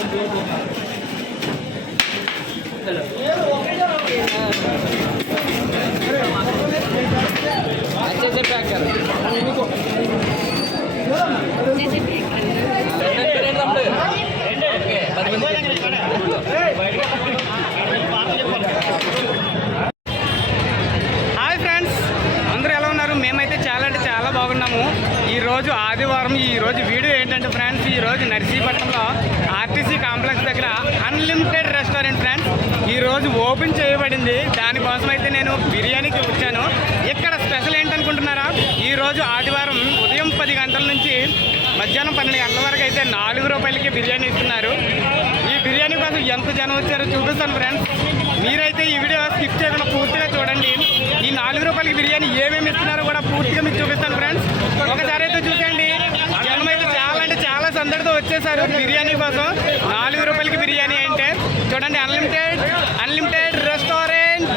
अच्छे से पैक कर హాయ్ ఫ్రెండ్స్, అందరూ ఎలా ఉన్నారు? మేమైతే చాలా అంటే చాలా బాగున్నాము. ఈరోజు ఆదివారం. ఈరోజు వీడియో ఏంటంటే ఫ్రెండ్స్, ఈరోజు నర్సీపట్నంలో ఆర్టీసీ కాంప్లెక్స్ దగ్గర అన్లిమిటెడ్ రెస్టారెంట్ ఫ్రెండ్స్ ఈరోజు ఓపెన్ చేయబడింది. దానికోసం అయితే నేను బిర్యానీకి వచ్చాను. ఇక్కడ స్పెషల్ ఏంటనుకుంటున్నారా? ఈరోజు ఆదివారం ఉదయం 10 గంటల నుంచి మధ్యాహ్నం 12 గంటల వరకు అయితే 4 రూపాయలకి బిర్యానీ ఇస్తున్నారు. ఈ బిర్యానీ కోసం ఎంత జనం వచ్చారో చూపిస్తాను ఫ్రెండ్స్. మీరైతే ఈ వీడియో స్కిప్ చేయకుండా పూర్తిగా చూడండి. ఈ 4 రూపాయలకి బిర్యానీ ఏమేమి ఇస్తున్నారో కూడా పూర్తిగా మీకు చూపిస్తాను ఫ్రెండ్స్. ఒకసారి అయితే చూసేయండి. జనం అయితే చాలా అంటే చాలా సందడితో వచ్చేసారు బిర్యానీ కోసం. 4 రూపాయలకి బిర్యానీ అంటే చూడండి, అన్లిమిటెడ్ రెస్టారెంట్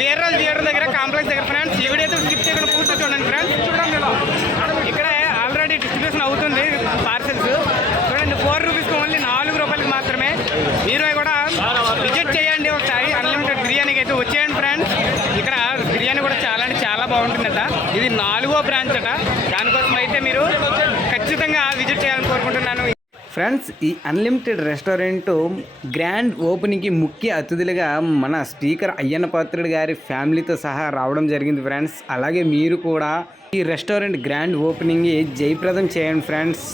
వేర్రాల్ థియేటర్ దగ్గర కాంప్లెక్స్ దగ్గర ఫ్రెండ్స్. ఈ వీడియో అయితే స్కిప్ చేయకుండా పూర్తిగా చూడండి ఫ్రెండ్స్. చూడండి, ఇక్కడ ఆల్రెడీ డిస్ట్రిబ్యూషన్ అవుతుంది పార్సెల్స్. చూడండి, 4 రూపీస్కి ఓన్లీ 4 రూపాయలకి మాత్రమే. మీరు కూడా విజిట్ చేయండి ఒకసారి. అన్లిమిటెడ్ బిర్యానీకి అయితే వచ్చేయండి ఫ్రెండ్స్. ఇక్కడ బిర్యానీ కూడా చాలా అంటే చాలా బాగుంటుందట. ఇది 4వ బ్రాంచ్ అట. దానికోసం అయితే మీరు ఖచ్చితంగా విజిట్ చేయాలని కోరుకుంటున్నాను ఫ్రెండ్స్. ఈ అన్లిమిటెడ్ రెస్టారెంట్ గ్రాండ్ ఓపెనింగ్కి ముఖ్య అతిథులుగా మన స్పీకర్ అయ్యన్న పాత్రుడు గారి ఫ్యామిలీతో సహా రావడం జరిగింది ఫ్రెండ్స్. అలాగే మీరు కూడా ఈ రెస్టారెంట్ గ్రాండ్ ఓపెనింగ్ జయప్రదం చేయండి ఫ్రెండ్స్.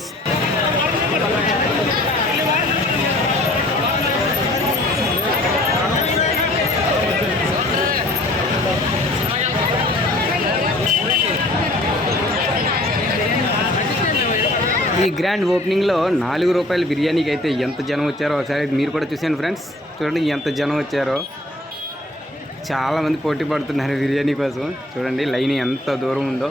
ఈ గ్రాండ్ ఓపెనింగ్లో 4 రూపాయల బిర్యానీకి అయితే ఎంత జనం వచ్చారో ఒకసారి మీరు కూడా చూసాను ఫ్రెండ్స్. చూడండి ఎంత జనం వచ్చారో. చాలామంది పోటీ పడుతున్నారు బిర్యానీ కోసం. చూడండి లైన్ ఎంత దూరం ఉందో.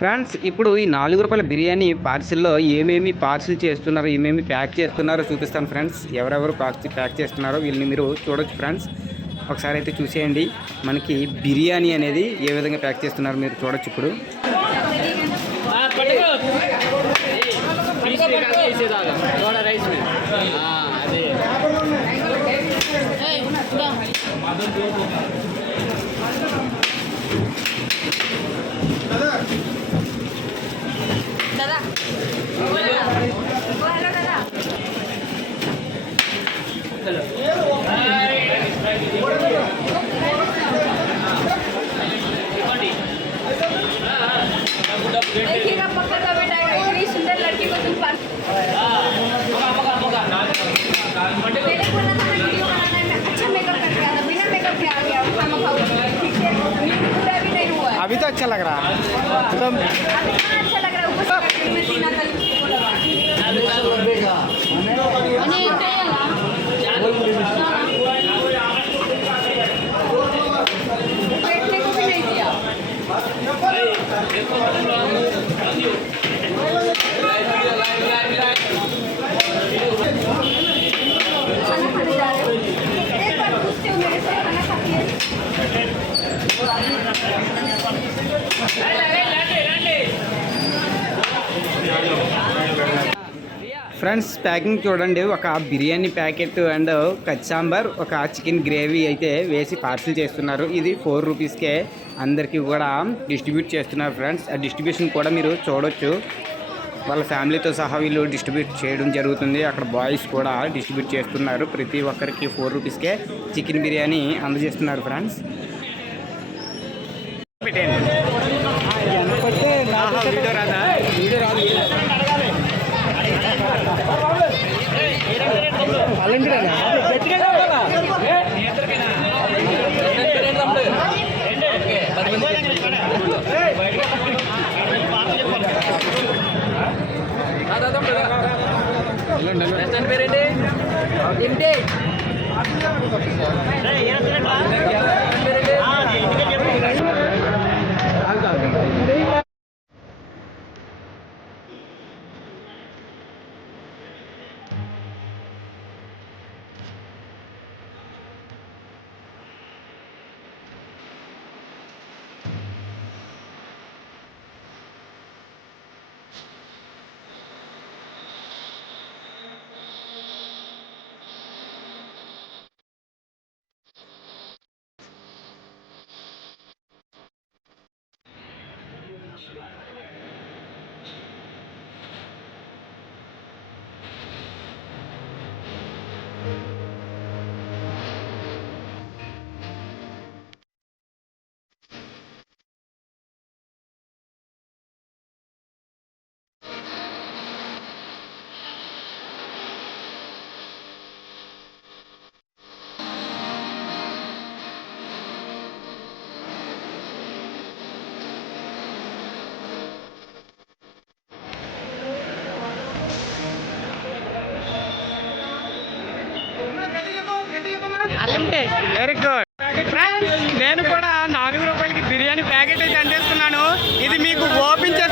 ఫ్రెండ్స్, ఇప్పుడు ఈ 4 రూపాయల బిర్యానీ పార్సిల్లో ఏమేమి పార్సిల్ చేస్తున్నారో, ఏమేమి ప్యాక్ చేస్తున్నారో చూపిస్తాను ఫ్రెండ్స్. ఎవరెవరు ప్యాక్ చేస్తున్నారో వీళ్ళని మీరు చూడొచ్చు ఫ్రెండ్స్. ఒకసారి అయితే చూసేయండి. మనకి బిర్యానీ అనేది ఏ విధంగా ప్యాక్ చేస్తున్నారో మీరు చూడొచ్చు. ఇప్పుడు अभी तो अच्छा लग रहा है। अच्छा लग रहा ఫ్రెండ్స్ ప్యాకింగ్ చూడండి, ఒక బిర్యానీ ప్యాకెట్ అండ్ కచ్చాంబర్, ఒక చికెన్ గ్రేవీ అయితే వేసి పార్సిల్ చేస్తున్నారు. ఇది 4 రూపీస్కే అందరికీ కూడా డిస్ట్రిబ్యూట్ చేస్తున్నారు ఫ్రెండ్స్. ఆ డిస్ట్రిబ్యూషన్ కూడా మీరు చూడొచ్చు. వాళ్ళ ఫ్యామిలీతో సహా వీళ్ళు డిస్ట్రిబ్యూట్ చేయడం జరుగుతుంది. అక్కడ బాయ్స్ కూడా డిస్ట్రిబ్యూట్ చేస్తున్నారు. ప్రతి ఒక్కరికి 4 రూపీస్కే చికెన్ బిర్యానీ అందజేస్తున్నారు ఫ్రెండ్స్. వీడియో రాదా? పేరేంటి వెరీ గుడ్ ఫ్రెండ్స్, నేను కూడా 4 రూపాయలకి బిర్యానీ ప్యాకెట్ అయితే అందిస్తున్నాను. ఇది మీకు ఓపెన్ చేసి